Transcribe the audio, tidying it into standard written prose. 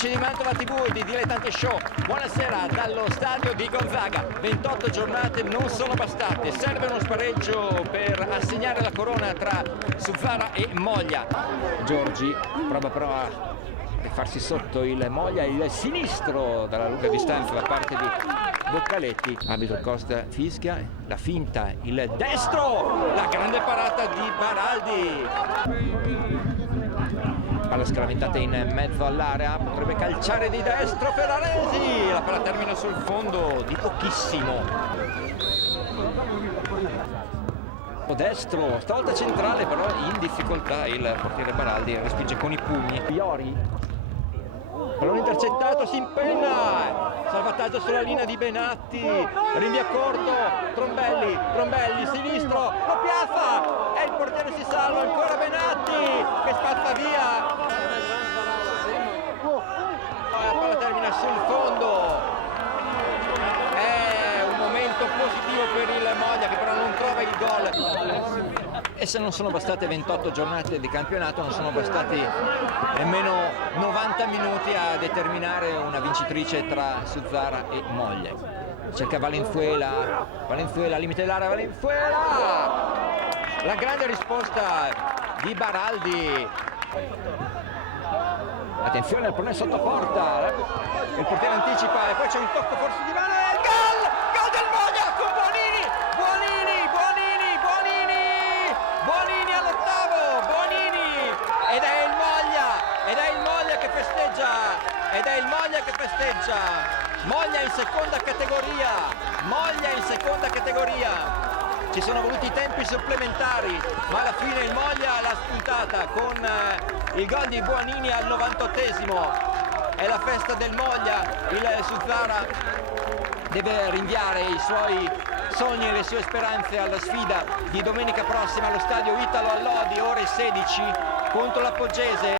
Amici di Mantova TV e di Dilettanti Show, buonasera dallo stadio di Gonzaga. 28 giornate non sono bastate, serve uno spareggio per assegnare la corona tra Suzzara e Moglia. Giorgi prova però a farsi sotto il Moglia, il sinistro dalla lunga distanza da parte di Boccaletti. Arbitro Costa fischia, la finta, il destro, la grande parata di Baraldi. Palla scaramentata in mezzo all'area, potrebbe calciare di destro Ferraresi, la palla termina sul fondo di pochissimo. Destro, stavolta centrale, però in difficoltà il portiere Baraldi, respinge con i pugni. Iori, pallone intercettato, si impenna, salvataggio sulla linea di Benatti, rinvia corto, Trombelli, sinistro, lo piazza e il portiere si salva, ancora Benatti che spazza via. La palla termina sul fondo, è un momento positivo per il Moglia che però non trova il gol. E se non sono bastate 28 giornate di campionato, non sono bastati nemmeno 90 minuti a determinare una vincitrice tra Suzzara e Moglia. Cerca Valenzuela, limite dell'area, Valenzuela! La grande risposta di Baraldi. Attenzione al pallone sotto porta, il portiere anticipa e poi c'è un tocco forse di mano e il gol del Moglia con Buonini all'ottavo, ed è il Moglia che festeggia, Moglia in seconda categoria, ci sono voluti i tempi supplementari, ma alla fine il Moglia l'ha spuntata con il gol di Buonini al 98esimo. È la festa del Moglia, il Suzzara deve rinviare i suoi sogni e le sue speranze alla sfida di domenica prossima allo stadio Italo Allodi, ore 16, contro la Poggese.